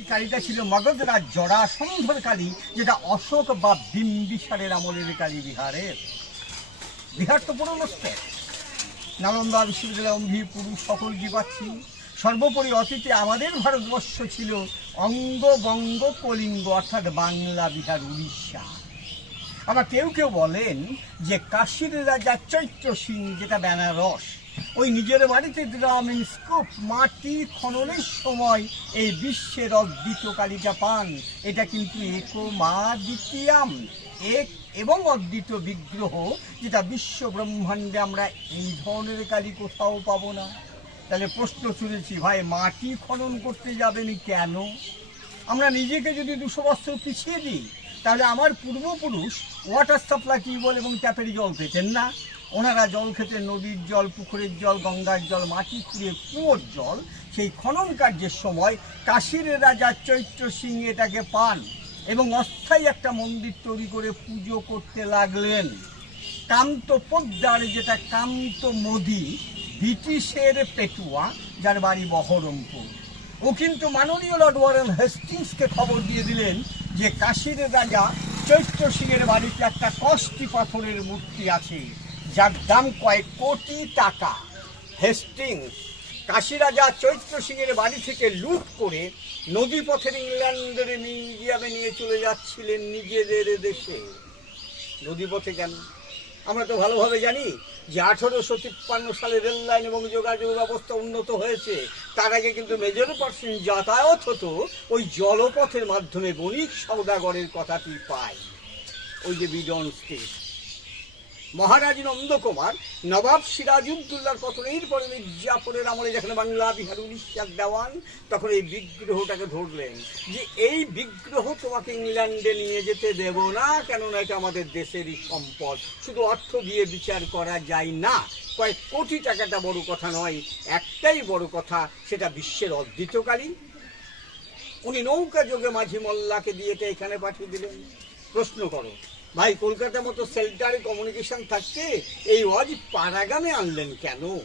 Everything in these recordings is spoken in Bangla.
এই কালীটা ছিল মগধরাজ জরাসন্ধর কালী যেটা অশোক বা বিম্বিসারের আমলের কালী বিহারের। বিহার তো পুরো নষ্ট নালন্দা বিশ্ববিদ্যালয় অম্ভি পুরুষ সকল জীবাচ্ছি সর্বোপরি অতীতে আমাদের ভারতবর্ষ ছিল অঙ্গ বঙ্গ কলিঙ্গ, অর্থাৎ বাংলা বিহার উড়িষ্যা। আবার কেউ কেউ বলেন যে কাশীর রাজা চৈত্র সিং, যেটা বেনারস ওই নিজের বাড়িতে গ্রামীণ স্কোপ, মাটি খননের সময় এই বিশ্বের অদ্বিত কালিকা পান এটা কিন্তু একো মা দ্বিতীয়াম এক এবং অদ্বিত বিগ্রহ, যেটা বিশ্ব ব্রহ্মাণ্ডে আমরা এই ধরনের কালী কোথাও পাবো না। তাহলে প্রশ্ন তুলেছি, ভাই, মাটি খনন করতে যাবেন কেন? আমরা নিজেকে যদি দুশো বছর পিছিয়ে দিই, তাহলে আমার পূর্বপুরুষ ওয়াটার সাপ্লাই টিউবওয়েল এবং ট্যাপের জল পেতেন না। ওনারা জল খেতে নদীর জল, পুকুরের জল, গঙ্গার জল, মাটি খুঁড়ে কুয়োর জল, সেই খনন কার্যের সময় কাশীর রাজা চৈত্র সিং এটাকে পান এবং অস্থায়ী একটা মন্দির তৈরি করে পুজো করতে লাগলেন। কান্ত পোদ্দার যেটা কান্ত মোদি, ব্রিটিশের পেটুয়া, যার বাড়ি বহরমপুর। ও কিন্তু মাননীয় লর্ড ওয়ারেন হেস্টিংসকে খবর দিয়ে দিলেন যে কাশীর রাজা চৈত্র সিংয়ের বাড়িতে একটা কষ্টি পাথরের মূর্তি আছে। যার দাম কয়েক কোটি টাকা। হেস্টিংস কাশী রাজা চৈত্র সিংয়ের বাড়ি থেকে লুট করে নদীপথের ইংল্যান্ডের মিউজিয়ামে নিয়ে চলে যাচ্ছিলেন নিজেদের দেশে। নদীপথে কেন? আমরা তো ভালোভাবে জানি যে আঠারোশো তিপ্পান্ন সালে রেল লাইন এবং যোগাযোগ ব্যবস্থা উন্নত হয়েছে। তার আগে কিন্তু মেজর পার্সেন্ট যাতায়াত হতো ওই জলপথের মাধ্যমে বণিক সৌদাগরের কথাটি পাই ওই যে বিডন স্টেট মহারাজ নন্দকুমার, নবাব সিরাজউদ্দৌলার পতনের পরে মির্জাফরের আমলে যেখানে বাংলা, বিহার, উড়িষ্যার দেওয়ান, তখন এই বিগ্রহটাকে ধরলেন যে এই বিগ্রহ তোমাকে ইংল্যান্ডে নিয়ে যেতে দেব না, কেননা এটা আমাদের দেশেরই সম্পদ। শুধু অর্থ দিয়ে বিচার করা যায় না, কয়েক কোটি টাকাটা বড় কথা নয়, একটাই বড় কথা, সেটা বিশ্বের অদ্বিতকারী। উনি নৌকা যোগে মাঝি মোল্লাকে দিয়ে এটা এখানে পাঠিয়ে দিলেন। প্রশ্ন করো ভাই, কলকাতার মতো সেল্টারে কমিউনিকেশন থাকতে এই ওয়াজ পাড়াগামে আনলেন কেন?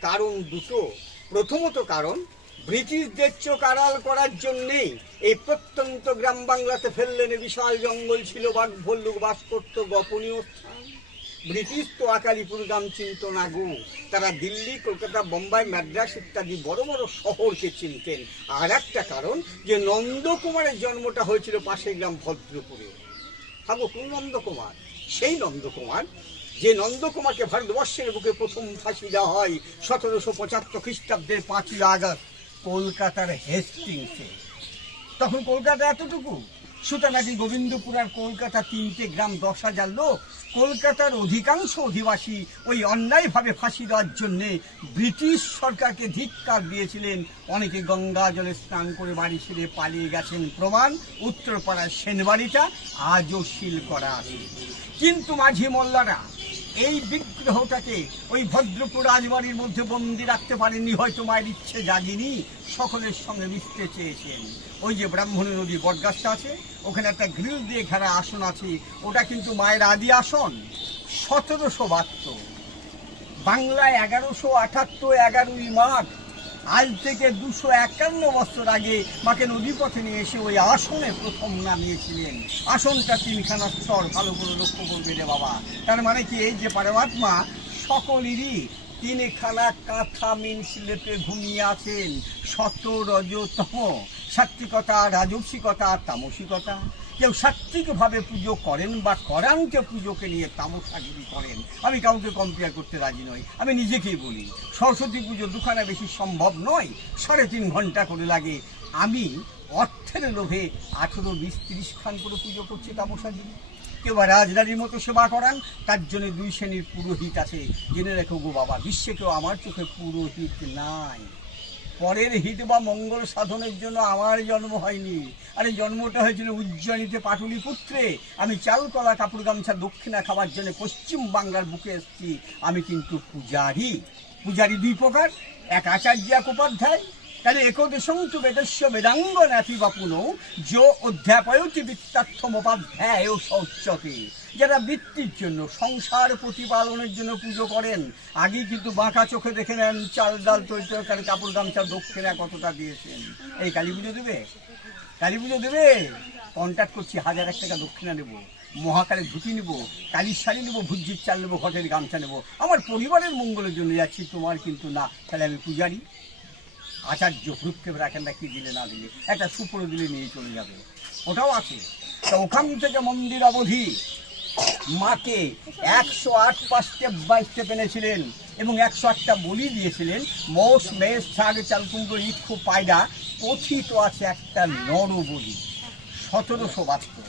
কারণ দুটো। প্রথমত কারণ, ব্রিটিশদের চোখ আড়াল করার জন্যেই এই প্রত্যন্ত গ্রাম বাংলাতে ফেললেন বিশাল জঙ্গল ছিল বাঘ ভল্লুক বাস করত গোপনীয় স্থান। ব্রিটিশ তো আকালিপুর গ্রাম চিনত না গো। তারা দিল্লি, কলকাতা, বোম্বাই, মাদ্রাস ইত্যাদি বড় বড় শহরকে চিনতেন। আর একটা কারণ, যে নন্দকুমারের জন্মটা হয়েছিল পাশের গ্রাম ভদ্রপুরে। ভাবো কোন নন্দকুমার। সেই নন্দকুমার, যে নন্দকুমারকে ভারতবর্ষের বুকে প্রথম ফাঁসি দেওয়া হয় সতেরোশো পঁচাত্তর খ্রিস্টাব্দের পাঁচই আগস্ট, কলকাতার হেস্টিংসে। তখন কলকাতা এতটুকু সুতানাটি গোবিন্দপুরার কলকাতা তিনটে গ্রাম, দশ হাজার লোক, কলকাতার অধিকাংশ অধিবাসী ওই অন্যায়ভাবে ফাঁসি দেওয়ার জন্যে ব্রিটিশ সরকারকে ধিক্কার দিয়েছিলেন। অনেকে গঙ্গা জলে স্নান করে বাড়ি ছেড়ে পালিয়ে গেছেন প্রমাণ, উত্তরপাড়ার সেনবাড়িটা আজও শিল করা আছে। কিন্তু মাঝি মোল্লারা এই বিগ্রহটাকে ওই ভদ্রপুর রাজবাড়ির মধ্যে বন্দি রাখতে পারেননি, হয়তো মায়ের ইচ্ছে জাগিনি, সকলের সঙ্গে মিশতে চেয়েছেন। ওই যে ব্রাহ্মণী নদী বটগাছটা আছে, ওখানে একটা গ্রিল দিয়ে ঘেরা আসন আছে, ওটা কিন্তু মায়ের আদি আসন, সতেরোশো বাহাত্তর। বাংলায় এগারোশো আঠাত্তর এগারোই মাঘ আজ থেকে দুশো একান্ন বছর আগে মাকে নদীপথে নিয়ে এসে ওই আসনে প্রথম নামিয়েছিলেন। আসনটা তিনখানা স্তর ভালো করে লক্ষ্য করবে রে বাবা। তার মানে কি এই যে পরমাত্মা, সকলেরই তিনখানা কাঁথা মিন স্লেপে ঘুমিয়ে আছেন। শত রজতম সাত্বিকতা রাজস্বিকতা, তামসিকতা। কেউ সাত্বিকভাবে পুজো করেন বা করান কেউ পুজোকে নিয়ে তামসাগিরি করেন, আমি কাউকে কম্পেয়ার করতে রাজি নই, আমি নিজেকেই বলি, সরস্বতী পুজো দুখানা বেশি সম্ভব নয়, সাড়ে তিন ঘণ্টা করে লাগে, আমি অর্থের লোভে আঠেরো, বিশ, তিরিশ খান করে পুজো করছি তামসাগিরি। কেউ বা রাজরানীর মতো সেবা করান, তার জন্য দুই শ্রেণির পুরোহিত আছে, জেনে রেখো গো বাবা, বিশ্বে কেউ আমার চোখে পুরোহিত নাই। পরের হিত বা মঙ্গল সাধনের জন্য আমার জন্ম হয়নি। আরে জন্মটা হয়েছিল উজ্জয়িনীতে পাটুলি পুত্রে। আমি চালতলা কাপড় গামছা দক্ষিণা খাবার জন্য পশ্চিম বাংলার বুকে এসেছি। আমি কিন্তু পূজারি। পূজারি দুই প্রকার। এক আচার্য, এক উপাধ্যায়। তাহলে একদেশং তু বেদস্য বেদাঙ্গ নাথি বাপুন, যো অধ্যাপয়তি বৃত্তার্থমোপাধ্যায় ও শৌচতে যারা বৃত্তির জন্য, সংসার প্রতিপালনের জন্য পুজো করেন, আগেই কিন্তু বাঁকা চোখে দেখে নেন, চাল ডাল, তৈরি কাপড় গামছা, দক্ষিণা কতটা দিয়েছেন। এই কালী পুজো দেবে? কালী পুজো দেবে? কন্ট্যাক্ট করছি হাজার এক টাকা দক্ষিণা নেব, মহাকালে ধুতি নেব, কালীর শাড়ি নেব ভুজির চাল নেব, ঘটের গামছা নেব। আমার পরিবারের মঙ্গলের জন্য যাচ্ছি, তোমার কিন্তু না। তাহলে আমি পূজারি। আচার্য ভ্রুক্ষেপ রাখেন না, কি দিলে না দিলে? একটা সুপুরো দিলে নিয়ে চলে যাবে। ওটাও আছে। ওখান থেকে মন্দির অবধি মাকে একশো আট পাঁচ স্টেপ বাই স্টেপ এনেছিলেন এবং একশো আটটা বলি দিয়েছিলেন। মোষ মেষ ছাগ চালকুন্ড ইক্ষু পায়রা, কথিত আছে একটা নর বলি। সতেরোশো বাহাত্তর।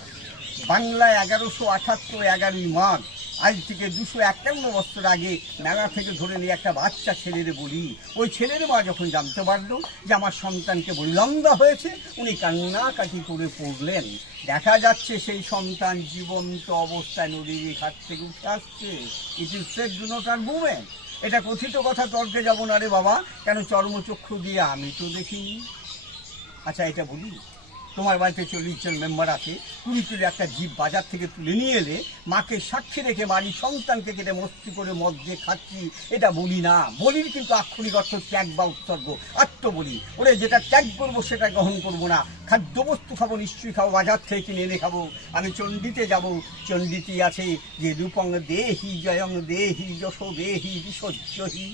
বাংলায় এগারোশো আঠাত্তর এগারোই মাঘ। আজ থেকে দুশো একান্ন বছর আগে মেলা থেকে ধরে নিয়ে একটা বাচ্চা ছেলের বলি। ওই ছেলের মা যখন জানতে পারল যে আমার সন্তানকে বলিলন্দা হয়েছে, উনি কান্নাকাটি করে পড়লেন। দেখা যাচ্ছে সেই সন্তান জীবন্ত অবস্থায় নদীর ঘাট থেকে উঠে আসছে। It is said do not আর এটা কথিত কথা, তর্কে যাব না রে বাবা। কেন চর্মচক্ষু দিয়ে আমি তো দেখিনি। আচ্ছা এটা বলি। তোমার বাড়িতে চল্লিশ জন মেম্বার আছে কুড়ি কিলো একটা জীব বাজার থেকে তুলে নিয়ে এলে, মাকে সাক্ষী রেখে বাড়ির সন্তানকে কেটে মস্তি করে মদ দিয়ে খাচ্ছি, এটা বলি না। বলির কিন্তু আক্ষরিক অর্থ ত্যাগ বা উৎসর্গ। আত্ম বলি ওরে, যেটা ত্যাগ করব সেটা গ্রহণ করব না। খাদ্যবস্তু খাব, নিশ্চয়ই খাব, বাজার থেকে কিনে এনে খাব। আমি চণ্ডীতে যাব। চণ্ডীতে আছে যে রূপং দেহি জয়ং দেহি যশ দেহি বিসর্জহি।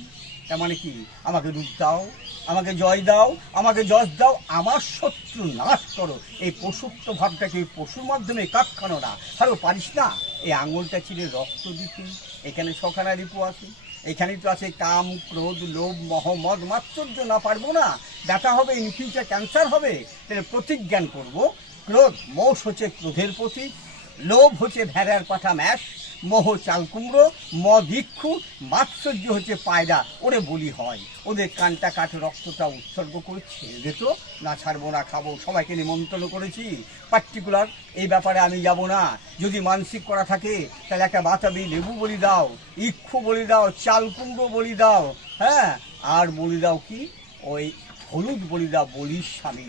তার মানে কি? আমাকে রূপ দাও, আমাকে জয় দাও, আমাকে যশ দাও, আমার শত্রু নাশ করো। এই পশুত্ব ভাবটাকে পশুর মাধ্যমে কাটখানো না। আরও পারিস না? এই আঙুলটা ছিঁড়ে রক্ত দিতে। এখানে সখানা রিপু আছে। এখানে তো আছে কাম, ক্রোধ, লোভ মহম্মদ মাত্সর্য না পারব না। ব্যথা হবে ইন ফিউচার ক্যান্সার হবে। তাহলে প্রতিজ্ঞান করব, ক্রোধ, মোষ হচ্ছে ক্রোধের প্রতীক, লোভ হচ্ছে ভেড়ার পাঠা ম্যাশ। মোহ চাল কুমড়ো মদ ইক্ষু মাৎসর্য হচ্ছে পায়রা, ওরে বলি হয়। ওদের কানটা কাঠে রক্তটা উৎসর্গ করে ছেড়ে দিত না ছাড়বো, না খাব, সবাইকে নিমন্ত্রণ করেছি। পার্টিকুলার এই ব্যাপারে আমি যাব না। যদি মানসিক করা থাকে, তাহলে একটা বাতাবি লেবু বলি দাও, ইক্ষু বলি দাও, চাল কুমড়ো বলি দাও হ্যাঁ? আর বলি দাও কি? ওই হলুদ বলি দাও, বলির স্বামী।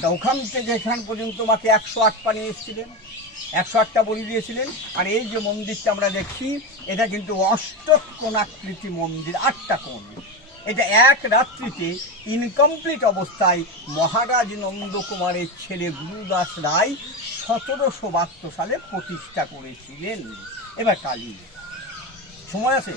তা ওখান থেকে এখান পর্যন্ত মাকে একশো আট পানি এসেছিলেন। একশো আটটা বলি দিয়েছিলেন। আর এই যে মন্দিরটা আমরা দেখছি এটা কিন্তু অষ্টকোণাকৃতি মন্দির আটটা কোণ। এটা এক রাত্রিতে ইনকমপ্লিট অবস্থায় মহারাজ নন্দকুমারের ছেলে গুরুদাস রায় সতেরোশো বাহাত্তর সালে প্রতিষ্ঠা করেছিলেন। এবার কালী। সময় আছে?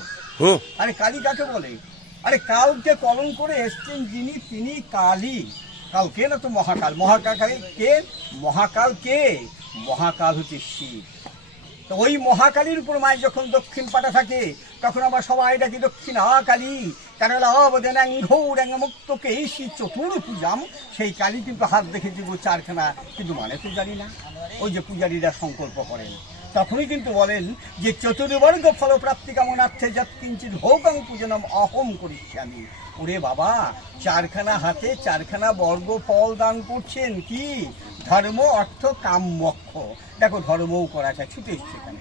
আরে কালী কাকে বলে? আরে কালকে কলম করে এসছেন যিনি তিনি কালী। কাল কে না তো মহাকাল? মহাকাল কে? মহাকাল কে? মহাকাল হচ্ছে শিব। তো ওই মহাকালীর উপর মায়ের যখন দক্ষিণ পাটা থাকে, তখন আমরা সবাই ডাকি দক্ষিণ কালী কারণ মুক্তকে এই শিব চতুর পূজাম। সেই কালী কিন্তু হাত দেখে দিব চারখানা, কিন্তু মানে তো জানি না। ওই যে পূজারীরা সংকল্প করেন। তখনই কিন্তু বলেন যে চতুর্বর্গ ফলপ্রাপ্তি কামনার্থে যৎ কিঞ্চিত ভোগং পূজনম অহম করিচ্ছি আমি ওরে বাবা, চারখানা হাতে চারখানা বর্গ ফল দান করছেন কি? ধর্ম, অর্থ, কাম, মক্ষ। দেখো, ধর্মও করা যায়, ছুটে এসছে এখানে।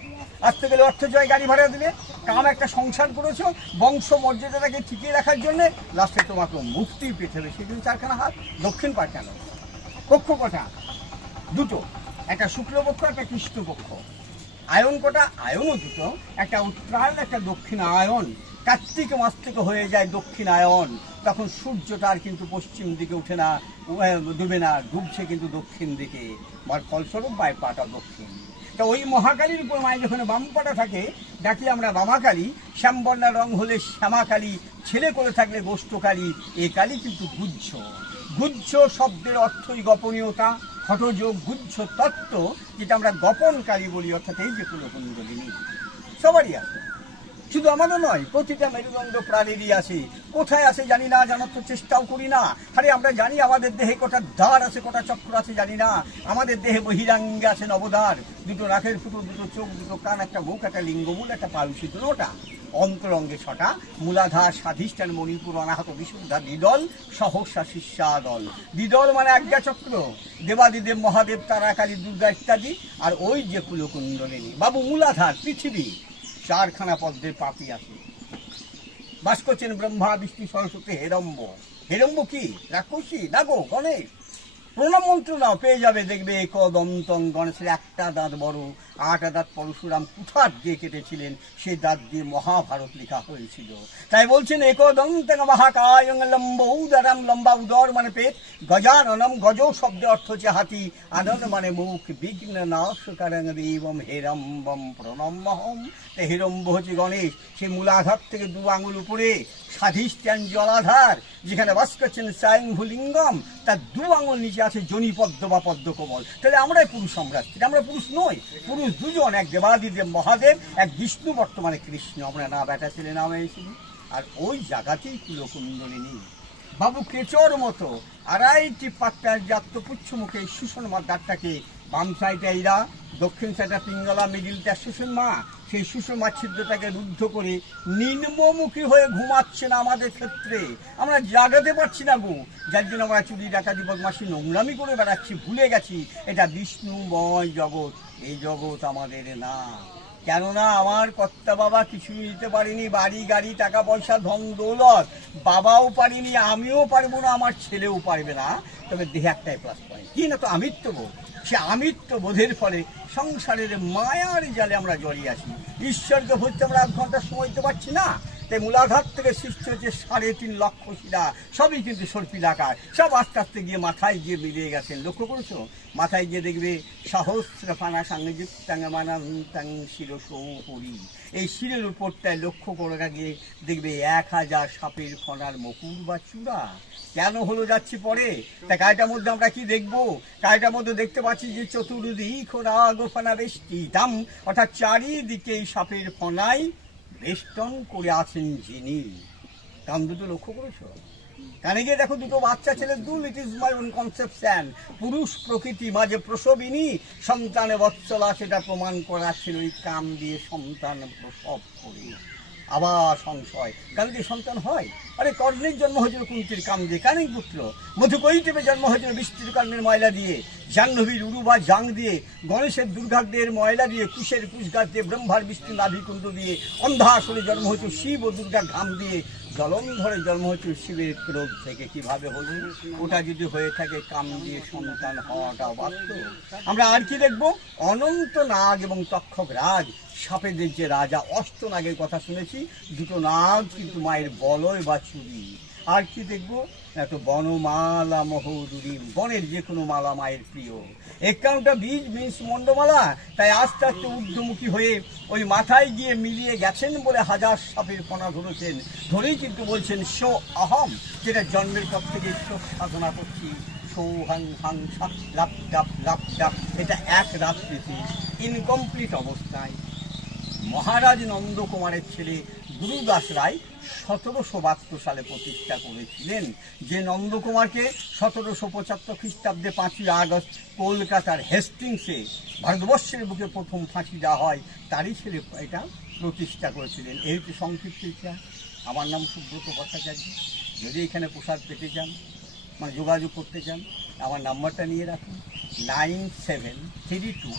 আসতে গেলে অর্থ জয় গাড়ি ভাড়া দিলে। কাম একটা সংসার করেছ, বংশ মর্যাদাটাকে টিকিয়ে রাখার জন্যে লাস্টে তোমাকে মুক্তি পেতে হবে। সেজন্য চারখানা হাত, দক্ষিণ পাঠ কক্ষ কটা দুটো। একটা শুক্লপক্ষ, একটা কৃষ্ণপক্ষ। আয়ন কটা? আয়নও দুটো। একটা উত্তরায়ণ, একটা দক্ষিণ আয়ন কার্তিক মাস থেকে হয়ে যায় দক্ষিণ আয়ন তখন সূর্যটা আর কিন্তু পশ্চিম দিকে উঠে না ডুবে না, ডুবছে কিন্তু দক্ষিণ দিকে। আর ফলস্বরূপ বাই পাটা দক্ষিণ। তো ওই মহাকালীর উপর মায়ের যখন বাম পাটা থাকে, ডাকি আমরা বামাকালী, শ্যামবর্ণা রং হলে শ্যামাকালী, ছেলে করে থাকলে গোষ্ঠকালী, এ কালী কিন্তু গুজ্জ। গুজ্জ শব্দের অর্থই গোপনীয়তা। হঠযোগ গুজ্জ তত্ত্ব যেটা আমরা গোপনকারী বলি, অর্থাৎ এই যে কুলকুণ্ডলিনী, সবারই আছে। শুধু আমারও নয়, প্রতিটা মেরুদণ্ড প্রাণীরই আছে। কোথায় আছে জানি না, জানার তো চেষ্টাও করি না। আরে আমরা জানি আমাদের দেহে কটা দ্বার আছে, কটা চক্র আছে, জানি না। আমাদের দেহে বহিরাঙ্গে আছে নবদ্বার। দুটো রাখের ফুটো, দুটো চোখ, দুটো কান, একটা মুখ একটা লিঙ্গমূল, একটা পালুষিত ওটা অন্তরঙ্গে ছটা। মূলাধার স্বাধিষ্ঠান মণিপুর অনাহত বিশুদ্ধা দ্বিদল, সহসা শিষ্যাদল। দ্বিদল মানে আজ্ঞা চক্র। দেবাদিদেব, মহাদেব, তারাকালী, দুর্গা ইত্যাদি। আর ওই যে কুলকুণ্ডলিনী বাবু, মূলাধার, পৃথিবী। চারখানা পদ্মের পাপি আছে। বাস করছেন ব্রহ্মা, বিষ্ণু, সরস্বতী, হেরম্ব। হেরম্ব কি? রাক্ষসী? না গো গণেশ? প্রণাম মন্ত্র নাও, পেয়ে যাবে, দেখবে কদন্তং গণেশের একটা দাঁত বড়। আট দাঁত পরশুরাম কুঠার দিয়ে কেটেছিলেন সেই দাঁত দিয়ে মহাভারত লেখা হয়েছিল। তাই বলছেন একদন্ত মহাকায় লম্ব উদারাম লম্বা উদর মানে পেট গজাননম গজ শব্দে অর্থ হচ্ছে হাতি, আনন্দ মানে মুখ, বিঘ্ন নাশকারং দেবম হেরম্বম প্রণম্বহম তা হেরম্ব হচ্ছে গণেশ, সে মূলাধার থেকে দু আঙুল উপরে স্বাধিষ্ঠান জলাধার, যেখানে বাস করছেন স্বয়ংভুলিঙ্গম তার দু আঙুল নিচে আছে জনিপদ্ম বা পদ্মকমল। তাহলে আমরাই পুরুষ সম্রাট, আমরা পুরুষ নই, পুরুষ দুজন, এক দেবাদিদেব মহাদেব, এক বিষ্ণু বর্তমানে কৃষ্ণ। আমরা না বেটা ছেলে নামে এসেছি আর ওই জায়গাতেই কুলকুণ্ডলিনী বাবু কেচোর মতো আড়াইটি পাত্তার জাত পুচ্ছ মুখে মার দাঁতটাকে বাম সাইডে এরা দক্ষিণ সাইডে পিঙ্গলা মিডিলটা সুষণ মা। সেই সুষণ মা ছিদ্রটাকে রুদ্ধ করে নিম্নমুখী হয়ে ঘুমাচ্ছেন আমাদের ক্ষেত্রে। আমরা জাগাতে পারছি না গো। যার জন্য আমরা চুরি ডাকাতি বদমাসি নোংরামি করে বেড়াচ্ছি, ভুলে গেছি। এটা বিষ্ণুময় জগৎ। এই জগৎ আমাদের না। কেননা আমার কর্তা বাবা কিছুই নিতে পারিনি, বাড়ি, গাড়ি, টাকা পয়সা, ধন দৌলত। বাবাও পারিনি, আমিও পারব না, আমার ছেলেও পারবে না। তবে দেহে একটাই প্লাস পয়েন্ট কি না তো আমিত্ব বোধ? সে আমিত্ব বোধের ফলে সংসারের মায়ার জালে আমরা জড়িয়ে আছি। ঈশ্বরকে ভুলতে আমরা এক ঘণ্টা সময় দিতে পারছি না। তাই মূলাধার থেকে সৃষ্টি হচ্ছে সাড়ে তিন লক্ষ শিরা সবই কিন্তু সর্পিল আকার। সব আস্তে আস্তে গিয়ে মাথায় গিয়ে মিলিয়ে গেছেন লক্ষ্য করেছ? মাথায় গিয়ে দেখবে সহস্র ফানা সাংযুক্তাঙ্গ মানান্তাং শিরসৌপরি এই শিরের উপরটায় লক্ষ্য করে গিয়ে দেখবে এক হাজার সাপের ফনার মকুর বা চূড়া। কেন হলো যাচ্ছি পরে? তা গাড়িটার মধ্যে আমরা কি দেখব? গাড়িটার মধ্যে দেখতে পাচ্ছি যে চতুর্দিক ওরা গোফানা বেষ্টি দাম অর্থাৎ চারিদিকে এই সাপের ফনায় বেষ্টন করে আছেন যিনি। কারণ দুটো লক্ষ্য করেছ? কানে গিয়ে দেখো দুটো বাচ্চা ছেলে দুল it is my own conception পুরুষ প্রকৃতি মাঝে প্রসবিনী, সন্তানে বৎসলা, সেটা প্রমাণ করা ছিল ওই কাম দিয়ে সন্তান প্রসব করে আবার সংশয়। কারণ কি সন্তান হয়? আরে কর্ণের জন্ম হয়েছিল কুন্তির কাম দিয়ে কানেই পুত্র? মধু মধুকৈটেপে জন্ম হয়েছিল বৃষ্টির কর্ণের ময়লা দিয়ে। জাহ্নবীর উরুবা জাং দিয়ে, গণেশের দুর্গাদের ময়লা দিয়ে, কুশের কুশগাছ দিয়ে ব্রহ্মার বিষ্ণু নাভিকুণ্ড দিয়ে অন্ধাসরে জন্ম হয়েছিল শিব ও দুর্গা ঘাম দিয়ে। জলন্ধরে জন্ম হয়েছিল শিবের ক্রোধ থেকে। কীভাবে হলো? ওটা যদি হয়ে থাকে, কাম দিয়ে সন্তান হওয়াটা বাস্তব আমরা আর কি দেখব? অনন্ত নাগ এবং তক্ষক রাজ। সাপেদের যে রাজা অষ্ট নাগের কথা শুনেছি। দুটো নাগ কিন্তু মায়ের বলয় বা চুরি। আর কি দেখব? এত বনমালা মহৌদুরী, বনের যে কোনো মালা মায়ের প্রিয়। একাউন্টটা বীজ মিন্স মন্ডমালা তাই আস্তে আস্তে ঊর্ধ্বমুখী হয়ে ওই মাথায় গিয়ে মিলিয়ে গেছেন বলে হাজার সাপের ফনা ধরেছেন। ধরেই কিন্তু বলছেন শো আহম যেটা জন্মের পর থেকে সাধনা করছি। সৌ হাং লাপ, ডাপ লাপ, ডাপ, এটা এক রাত্রিতে ইনকমপ্লিট অবস্থায়। মহারাজ নন্দকুমারের ছেলে গুরুদাস রায় সতেরোশো বাহাত্তর সালে প্রতিষ্ঠা করেছিলেন। যে নন্দকুমারকে সতেরোশো পঁচাত্তর খ্রিস্টাব্দে পাঁচই আগস্ট কলকাতার হেস্টিংসে ভারতবর্ষের বুকে প্রথম ফাঁসি দেওয়া হয়, তারই ছেলে এটা প্রতিষ্ঠা করেছিলেন। এই হচ্ছে সংক্ষিপ্ত ইতিহাস, আমার নাম সুব্রত ভট্টাচার্য। যদি এখানে প্রসাদ পেতে চান মানে যোগাযোগ করতে চান, আমার নাম্বারটা নিয়ে রাখুন। Nine seven three two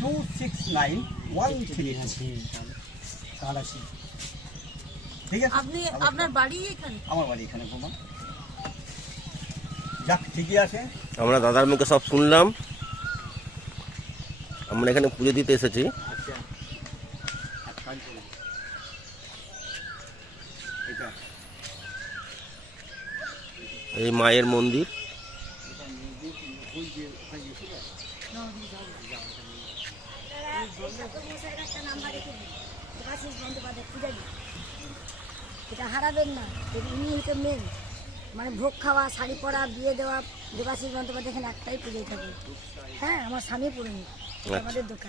two six nine one three ঠিক আছে? আপনি আপনার বাড়ি এখানে? আমার বাড়ি এখানে বোমা। যাক ঠিকই আছে। আমরা দাদার মুখে সব শুনলাম। আমরা এখানে পুজো দিতে এসেছি। আচ্ছা। এই মায়ের মন্দির। এটা হারাবেন না উনি হচ্ছে মেন মানে ভোগ খাওয়া শাড়ি পরা বিয়ে দেওয়া দেবাশিস বন্দ্যোপাধ্যায় এখানে একটাই পুজোই থাকে হ্যাঁ আমার স্বামী পুরোহিত। আমাদের দোকান।